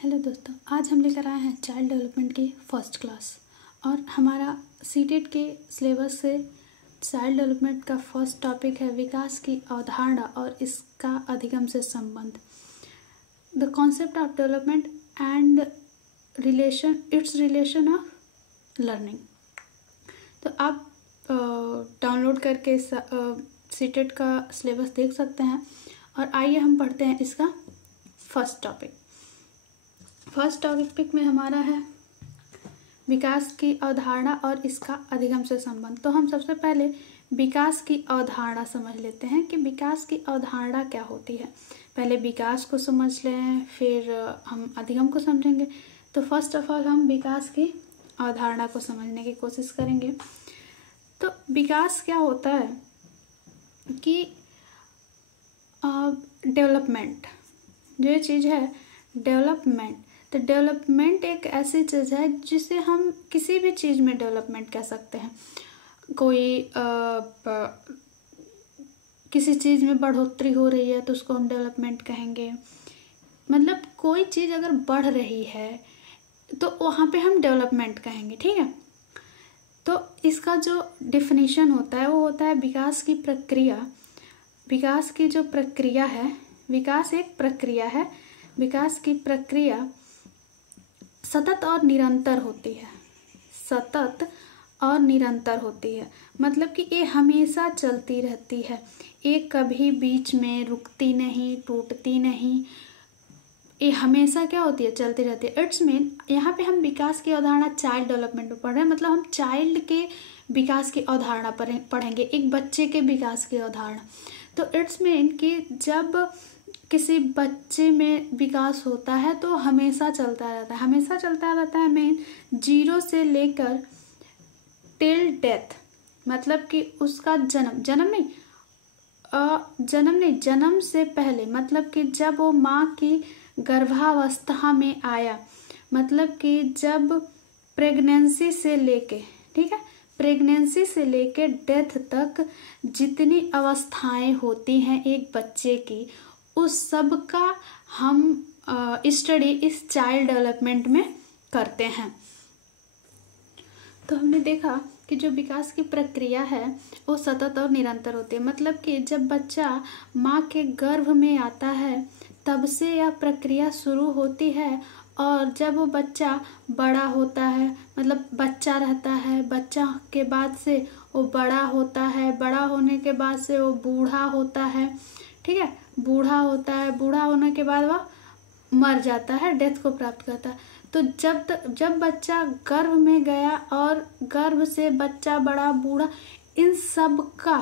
Hello दोस्तों, आज हम लेकर आए हैं चाइल्ड डेवलपमेंट की फर्स्ट क्लास। और हमारा सीटेट के सिलेबस से चाइल्ड डेवलपमेंट का फर्स्ट टॉपिक है विकास की अवधारणा और इसका अधिगम से संबंध, the concept of development and relation of learning. तो आप डाउनलोड करके सीटेट का सिलेबस देख सकते हैं। और आइए हम पढ़ते हैं इसका फर्स्ट टॉपिक। फर्स्ट टॉपिक में हमारा है विकास की अवधारणा और इसका अधिगम से संबंध। तो हम सबसे पहले विकास की अवधारणा समझ लेते हैं कि विकास की अवधारणा क्या होती है। पहले विकास को समझ लें, फिर हम अधिगम को समझेंगे। तो फर्स्ट ऑफ ऑल हम विकास की अवधारणा को समझने की कोशिश करेंगे। तो विकास क्या होता है कि डेवलपमेंट, जो ये चीज़ है डेवलपमेंट, तो डेवलपमेंट एक ऐसी चीज़ है जिसे हम किसी भी चीज़ में डेवलपमेंट कह सकते हैं। कोई किसी चीज़ में बढ़ोतरी हो रही है तो उसको हम डेवलपमेंट कहेंगे। मतलब कोई चीज़ अगर बढ़ रही है तो वहाँ पे हम डेवलपमेंट कहेंगे, ठीक है। तो इसका जो डिफिनीशन होता है वो होता है विकास की प्रक्रिया। विकास की जो प्रक्रिया है, विकास एक प्रक्रिया है। विकास की प्रक्रिया सतत और निरंतर होती है। सतत और निरंतर होती है मतलब कि ये हमेशा चलती रहती है। ये कभी बीच में रुकती नहीं, टूटती नहीं। ये हमेशा क्या होती है, चलती रहती है। इट्स मीन यहाँ पे हम विकास की अवधारणा चाइल्ड डेवलपमेंट में पढ़ रहे हैं। मतलब हम चाइल्ड के विकास की अवधारणा पढ़ेंगे, एक बच्चे के विकास की अवधारणा। तो इट्स मीन कि जब किसी बच्चे में विकास होता है तो हमेशा चलता रहता है। हमेशा चलता रहता है मीन 0 से लेकर टिल डेथ। मतलब कि उसका जन्म से पहले, मतलब कि जब वो माँ की गर्भावस्था में आया, मतलब कि जब प्रेगनेंसी से लेके, ठीक है, प्रेगनेंसी से लेके डेथ तक जितनी अवस्थाएं होती हैं एक बच्चे की, उस सब का हम स्टडी इस चाइल्ड डेवलपमेंट में करते हैं। तो हमने देखा कि जो विकास की प्रक्रिया है वो सतत और निरंतर होती है। मतलब कि जब बच्चा माँ के गर्भ में आता है तब से यह प्रक्रिया शुरू होती है। और जब वो बच्चा बड़ा होता है, मतलब बच्चा रहता है, बच्चा के बाद से वो बड़ा होता है, बड़ा होने के बाद से वो बूढ़ा होता है, ठीक है, बूढ़ा होता है, बूढ़ा होने के बाद वह मर जाता है, डेथ को प्राप्त करता है। तो जब बच्चा गर्भ में गया और गर्भ से बच्चा बड़ा, बूढ़ा, इन सब का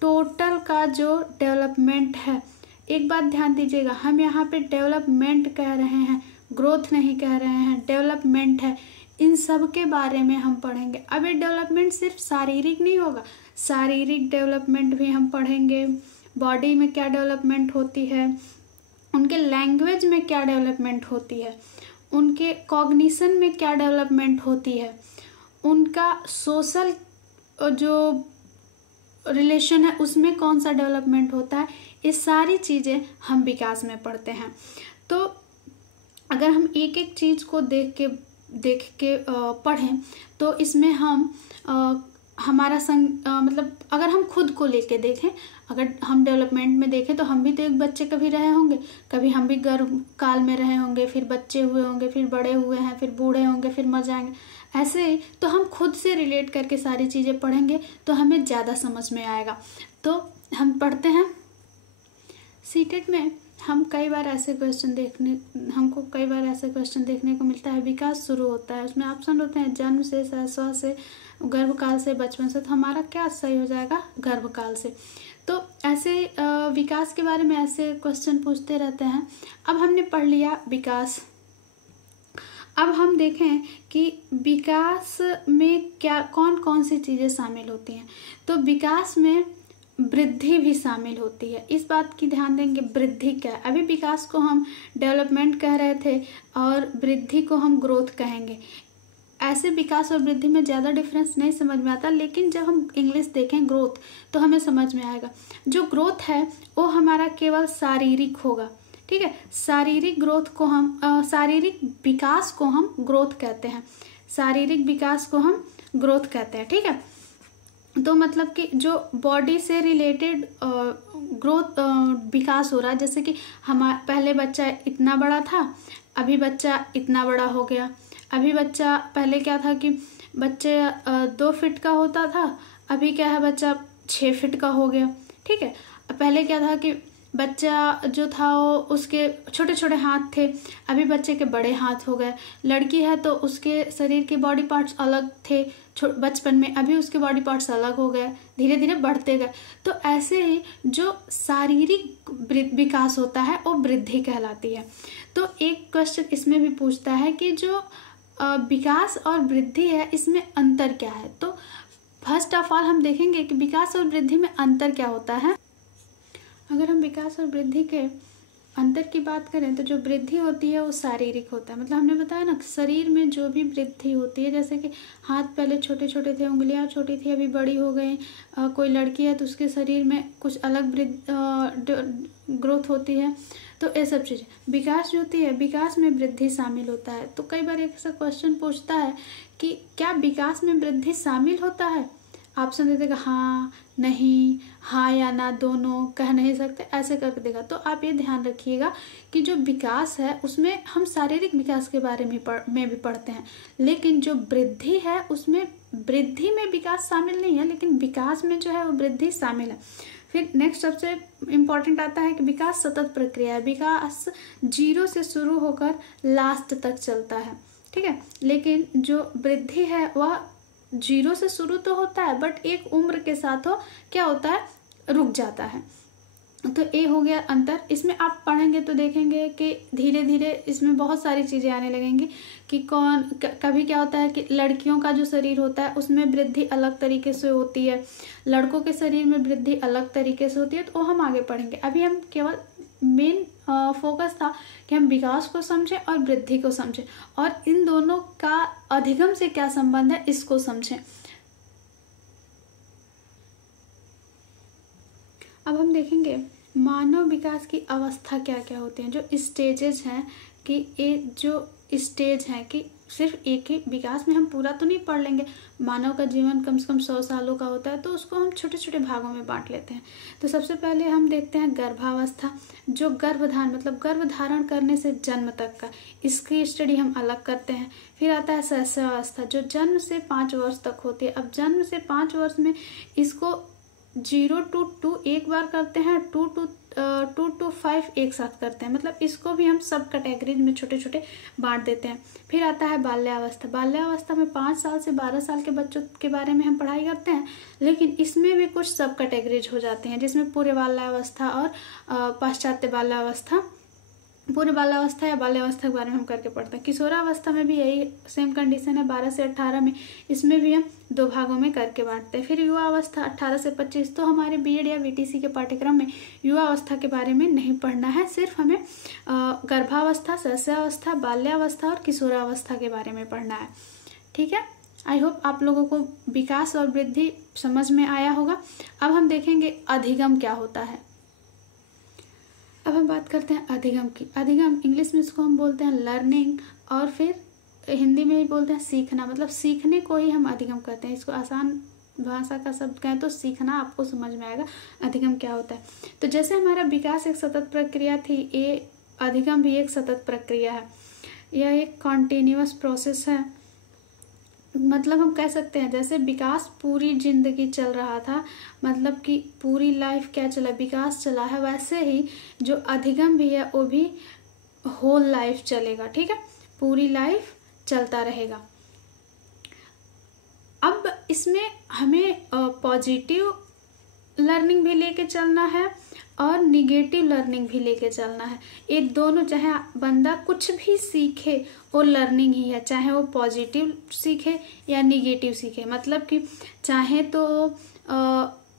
टोटल का जो डेवलपमेंट है, एक बात ध्यान दीजिएगा, हम यहाँ पे डेवलपमेंट कह रहे हैं, ग्रोथ नहीं कह रहे हैं, डेवलपमेंट है। इन सब के बारे में हम पढ़ेंगे। अब ये डेवलपमेंट सिर्फ शारीरिक नहीं होगा, शारीरिक डेवलपमेंट भी हम पढ़ेंगे। बॉडी में क्या डेवलपमेंट होती है, उनके लैंग्वेज में क्या डेवलपमेंट होती है, उनके कॉग्निशन में क्या डेवलपमेंट होती है, उनका सोशल जो रिलेशन है उसमें कौन सा डेवलपमेंट होता है। ये सारी चीज़ें हम विकास में पढ़ते हैं। तो अगर हम एक एक चीज़ को देख के पढ़ें तो इसमें हम हमारा मतलब अगर हम खुद को लेके देखें, अगर हम डेवलपमेंट में देखें तो हम भी तो एक बच्चे कभी रहे होंगे, कभी हम भी गर्भ काल में रहे होंगे, फिर बच्चे हुए होंगे, फिर बड़े हुए हैं, फिर बूढ़े होंगे, फिर मर जाएंगे। ऐसे ही तो हम खुद से रिलेट करके सारी चीज़ें पढ़ेंगे तो हमें ज़्यादा समझ में आएगा। तो हम पढ़ते हैं। सीटेट में हमको कई बार ऐसे क्वेश्चन देखने को मिलता है। विकास शुरू होता है, उसमें ऑप्शन होते हैं जन्म से, शैशव से, गर्भकाल से, बचपन से। तो हमारा क्या सही हो जाएगा, गर्भकाल से। तो ऐसे विकास के बारे में ऐसे क्वेश्चन पूछते रहते हैं। अब हमने पढ़ लिया विकास। अब हम देखें कि विकास में क्या कौन कौन सी चीज़ें शामिल होती हैं। तो विकास में वृद्धि भी शामिल होती है। इस बात की ध्यान देंगे, वृद्धि क्या है। अभी विकास को हम डेवलपमेंट कह रहे थे और वृद्धि को हम ग्रोथ कहेंगे। ऐसे विकास और वृद्धि में ज़्यादा डिफरेंस नहीं समझ में आता, लेकिन जब हम इंग्लिश देखें ग्रोथ तो हमें समझ में आएगा। जो ग्रोथ है वो हमारा केवल शारीरिक होगा, ठीक है। शारीरिक ग्रोथ को हम शारीरिक विकास को हम ग्रोथ कहते हैं, शारीरिक विकास को हम ग्रोथ कहते हैं, ठीक है। तो मतलब कि जो बॉडी से रिलेटेड ग्रोथ विकास हो रहा है, जैसे कि पहले बच्चा इतना बड़ा था, अभी बच्चा इतना बड़ा हो गया। अभी बच्चा पहले क्या था कि बच्चे 2 फीट का होता था, अभी क्या है बच्चा 6 फीट का हो गया, ठीक है। पहले क्या था कि बच्चा जो था वो उसके छोटे छोटे हाथ थे, अभी बच्चे के बड़े हाथ हो गए। लड़की है तो उसके शरीर के बॉडी पार्ट्स अलग थे बचपन में, अभी उसके बॉडी पार्ट्स अलग हो गए, धीरे धीरे बढ़ते गए। तो ऐसे ही जो शारीरिक विकास होता है वो वृद्धि कहलाती है। तो एक क्वेश्चन इसमें भी पूछता है कि जो विकास और वृद्धि है इसमें अंतर क्या है। तो फर्स्ट ऑफ ऑल हम देखेंगे कि विकास और वृद्धि में अंतर क्या होता है। अगर हम विकास और वृद्धि के अंतर की बात करें तो जो वृद्धि होती है वो शारीरिक होता है। मतलब हमने बताया ना, शरीर में जो भी वृद्धि होती है, जैसे कि हाथ पहले छोटे छोटे थे, उंगलियां छोटी थी, अभी बड़ी हो गई। कोई लड़की है तो उसके शरीर में कुछ अलग ग्रोथ होती है। तो ये सब चीज़ें विकास जो होती है, विकास में वृद्धि शामिल होता है। तो कई बार एक ऐसा क्वेश्चन पूछता है कि क्या विकास में वृद्धि शामिल होता है। ऑप्शन दे देगा हाँ, नहीं, हाँ या ना, दोनों कह नहीं सकते, ऐसे करके देगा। तो आप ये ध्यान रखिएगा कि जो विकास है उसमें हम शारीरिक विकास के बारे में भी पढ़ते हैं, लेकिन जो वृद्धि है उसमें वृद्धि में विकास शामिल नहीं है, लेकिन विकास में जो है वो वृद्धि शामिल है। फिर नेक्स्ट सबसे इम्पॉर्टेंट आता है कि विकास सतत प्रक्रिया है। विकास 0 से शुरू होकर लास्ट तक चलता है, ठीक है। लेकिन जो वृद्धि है वह 0 से शुरू तो होता है, बट एक उम्र के साथ क्या होता है, रुक जाता है। तो ये हो गया अंतर। इसमें आप पढ़ेंगे तो देखेंगे कि धीरे धीरे इसमें बहुत सारी चीज़ें आने लगेंगी कि कभी क्या होता है कि लड़कियों का जो शरीर होता है उसमें वृद्धि अलग तरीके से होती है, लड़कों के शरीर में वृद्धि अलग तरीके से होती है। तो हम आगे पढ़ेंगे। अभी हम केवल मेन फोकस था कि हम विकास को समझें और वृद्धि को समझें, और इन दोनों का अधिगम से क्या संबंध है इसको समझें। अब हम देखेंगे मानव विकास की अवस्था क्या क्या होती हैं, जो स्टेजेस हैं कि ये जो स्टेज हैं कि सिर्फ एक ही विकास में हम पूरा तो नहीं पढ़ लेंगे। मानव का जीवन कम से कम 100 सालों का होता है, तो उसको हम छोटे छोटे भागों में बांट लेते हैं। तो सबसे पहले हम देखते हैं गर्भावस्था, जो गर्भधारण मतलब गर्भधारण करने से जन्म तक का, इसकी स्टडी हम अलग करते हैं। फिर आता है शैशवावस्था, जो जन्म से 5 वर्ष तक होती है। अब जन्म से 5 वर्ष में इसको 0 to 2 एक बार करते हैं, 2 to 5 एक साथ करते हैं। मतलब इसको भी हम सब कैटेगरीज में छोटे छोटे बांट देते हैं। फिर आता है बाल्यावस्था। बाल्यावस्था में 5 साल से 12 साल के बच्चों के बारे में हम पढ़ाई करते हैं, लेकिन इसमें भी कुछ सब कैटेगरीज हो जाते हैं, जिसमें पूर्व बाल्यावस्था और पाश्चात्य बाल्यावस्था, पूर्व बाल्यावस्था या बाल्यावस्था के बारे में हम करके पढ़ते हैं। किशोरावस्था में भी यही सेम कंडीशन है, 12 से 18 में, इसमें भी हम 2 भागों में करके बांटते हैं। फिर युवा अवस्था 18 से 25, तो हमारे बीएड या बीटीसी के पाठ्यक्रम में युवा अवस्था के बारे में नहीं पढ़ना है, सिर्फ हमें गर्भावस्था, शैशवावस्था, बाल्यावस्था और किशोरावस्था के बारे में पढ़ना है, ठीक है। आई होप आप लोगों को विकास और वृद्धि समझ में आया होगा। अब हम देखेंगे अधिगम क्या होता है। अब हम बात करते हैं अधिगम की। अधिगम इंग्लिश में इसको हम बोलते हैं लर्निंग, और फिर हिंदी में भी बोलते हैं सीखना। मतलब सीखने को ही हम अधिगम कहते हैं। इसको आसान भाषा का शब्द कहें तो सीखना, आपको समझ में आएगा अधिगम क्या होता है। तो जैसे हमारा विकास एक सतत प्रक्रिया थी, ये अधिगम भी एक सतत प्रक्रिया है। यह एक कॉन्टिन्यूअस प्रोसेस है। मतलब हम कह सकते हैं जैसे विकास पूरी जिंदगी चल रहा था, मतलब कि पूरी लाइफ क्या चला, विकास चला है, वैसे ही जो अधिगम भी है वो भी होल लाइफ चलेगा, ठीक है, पूरी लाइफ चलता रहेगा। अब इसमें हमें पॉजिटिव लर्निंग भी लेके चलना है और निगेटिव लर्निंग भी लेके चलना है। ये दोनों, चाहे बंदा कुछ भी सीखे वो लर्निंग ही है, चाहे वो पॉजिटिव सीखे या निगेटिव सीखे। मतलब कि चाहे तो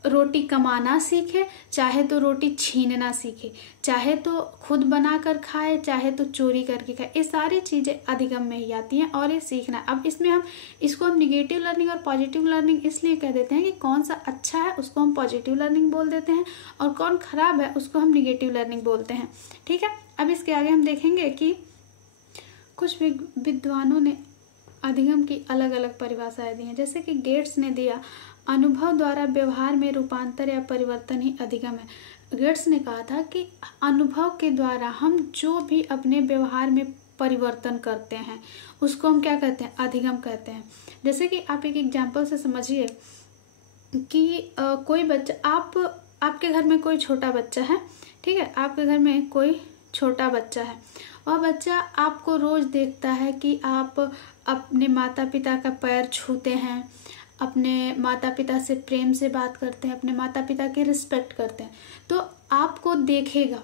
रोटी कमाना सीखे, चाहे तो रोटी छीनना सीखे, चाहे तो खुद बनाकर खाए, चाहे तो चोरी करके खाए। ये सारी चीज़ें अधिगम में ही आती हैं और ये सीखना। अब इसमें हम इसको निगेटिव लर्निंग और पॉजिटिव लर्निंग इसलिए कह देते हैं कि कौन सा अच्छा है उसको हम पॉजिटिव लर्निंग बोल देते हैं और कौन खराब है उसको हम निगेटिव लर्निंग बोलते हैं। ठीक है, अब इसके आगे हम देखेंगे कि कुछ विद्वानों ने अधिगम की अलग अलग परिभाषाएं दी हैं। जैसे कि गेट्स ने दिया, अनुभव द्वारा व्यवहार में रूपांतर या परिवर्तन ही अधिगम है। गेट्स ने कहा था कि अनुभव के द्वारा हम जो भी अपने व्यवहार में परिवर्तन करते हैं उसको हम क्या कहते हैं, अधिगम कहते हैं। जैसे कि आप एक एग्जाम्पल से समझिए कि कोई बच्चा, आपके घर में कोई छोटा बच्चा है, ठीक है, आपके घर में कोई छोटा बच्चा है, वह बच्चा आपको रोज़ देखता है कि आप अपने माता पिता का पैर छूते हैं, अपने माता पिता से प्रेम से बात करते हैं, अपने माता पिता की रिस्पेक्ट करते हैं, तो आपको देखेगा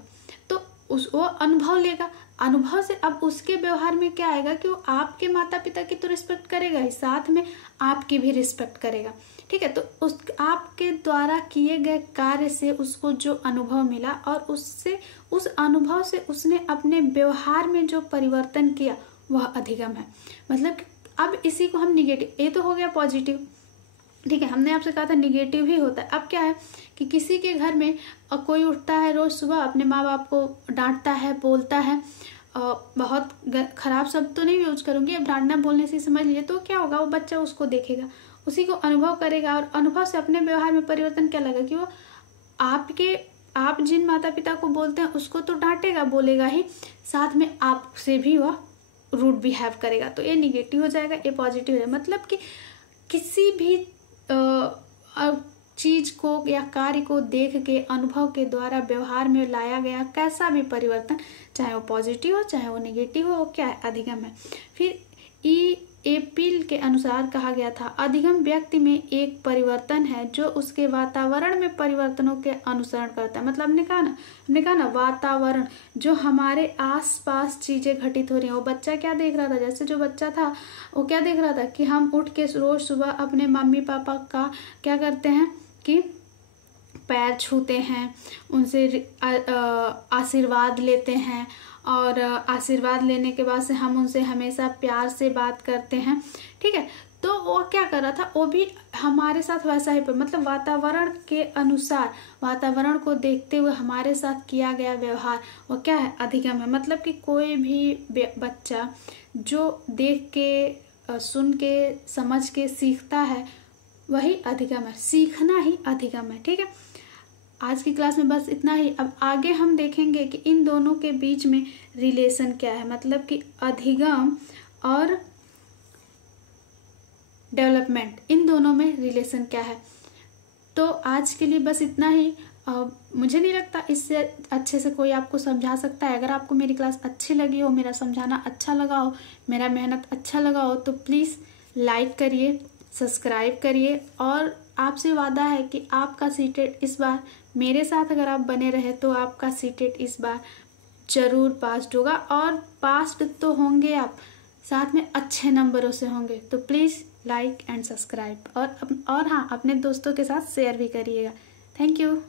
तो वो अनुभव लेगा। अनुभव से अब उसके व्यवहार में क्या आएगा कि वो आपके माता पिता की तो रिस्पेक्ट करेगा ही, साथ में आपकी भी रिस्पेक्ट करेगा। ठीक है, तो उस आपके द्वारा किए गए कार्य से उसको जो अनुभव मिला और उससे उस अनुभव से उसने अपने व्यवहार में जो परिवर्तन किया वह अधिगम है। मतलब कि अब इसी को हम निगेटिव, ये तो हो गया पॉजिटिव, ठीक है, हमने आपसे कहा था निगेटिव ही होता है। अब क्या है कि किसी के घर में कोई उठता है रोज़ सुबह, अपने माँ बाप को डांटता है, बोलता है, बहुत खराब शब्द तो नहीं यूज करूँगी, अब डांटना बोलने से समझ लीजिए, तो क्या होगा, वो बच्चा उसको देखेगा, उसी को अनुभव करेगा और अनुभव से अपने व्यवहार में परिवर्तन क्या लगा कि वो आप जिन माता पिता को बोलते हैं उसको तो डांटेगा, बोलेगा ही, साथ में आपसे भी वह रूड बिहेव करेगा। तो ये निगेटिव हो जाएगा, ये पॉजिटिव है। मतलब कि किसी भी चीज़ को या कार्य को देख के अनुभव के द्वारा व्यवहार में लाया गया कैसा भी परिवर्तन, चाहे वो पॉजिटिव हो चाहे वो नेगेटिव हो, वो क्या है, अधिगम है। फिर एपिल के अनुसार कहा गया था, अधिगम व्यक्ति में एक परिवर्तन है जो उसके वातावरण में परिवर्तनों के अनुसरण करता है। मतलब हमने कहा ना वातावरण, जो हमारे आसपास चीजें घटित हो रही हैं। वो बच्चा क्या देख रहा था, जैसे जो बच्चा था वो क्या देख रहा था कि हम उठ के रोज सुबह अपने मम्मी पापा का क्या करते हैं कि पैर छूते हैं, उनसे आशीर्वाद लेते हैं और आशीर्वाद लेने के बाद से हम उनसे हमेशा प्यार से बात करते हैं। ठीक है, तो वो क्या कर रहा था, वो भी हमारे साथ वैसा ही, मतलब वातावरण के अनुसार, वातावरण को देखते हुए हमारे साथ किया गया व्यवहार वो क्या है, अधिगम है। मतलब कि कोई भी बच्चा जो देख के सुन के समझ के सीखता है वही अधिगम है, सीखना ही अधिगम है। ठीक है, आज की क्लास में बस इतना ही। अब आगे हम देखेंगे कि इन दोनों के बीच में रिलेशन क्या है, मतलब कि अधिगम और डेवलपमेंट, इन दोनों में रिलेशन क्या है। तो आज के लिए बस इतना ही। मुझे नहीं लगता इससे अच्छे से कोई आपको समझा सकता है। अगर आपको मेरी क्लास अच्छी लगी हो, मेरा समझाना अच्छा लगा हो, मेरा मेहनत अच्छा लगा हो, तो प्लीज़ लाइक करिए, सब्सक्राइब करिए। और आपसे वादा है कि आपका सीटेट इस बार मेरे साथ अगर आप बने रहे तो आपका सीटेट इस बार ज़रूर पास्ड होगा, और पास्ड तो होंगे आप, साथ में अच्छे नंबरों से होंगे। तो प्लीज़ लाइक एंड सब्सक्राइब, और हाँ, अपने दोस्तों के साथ शेयर भी करिएगा। Thank you.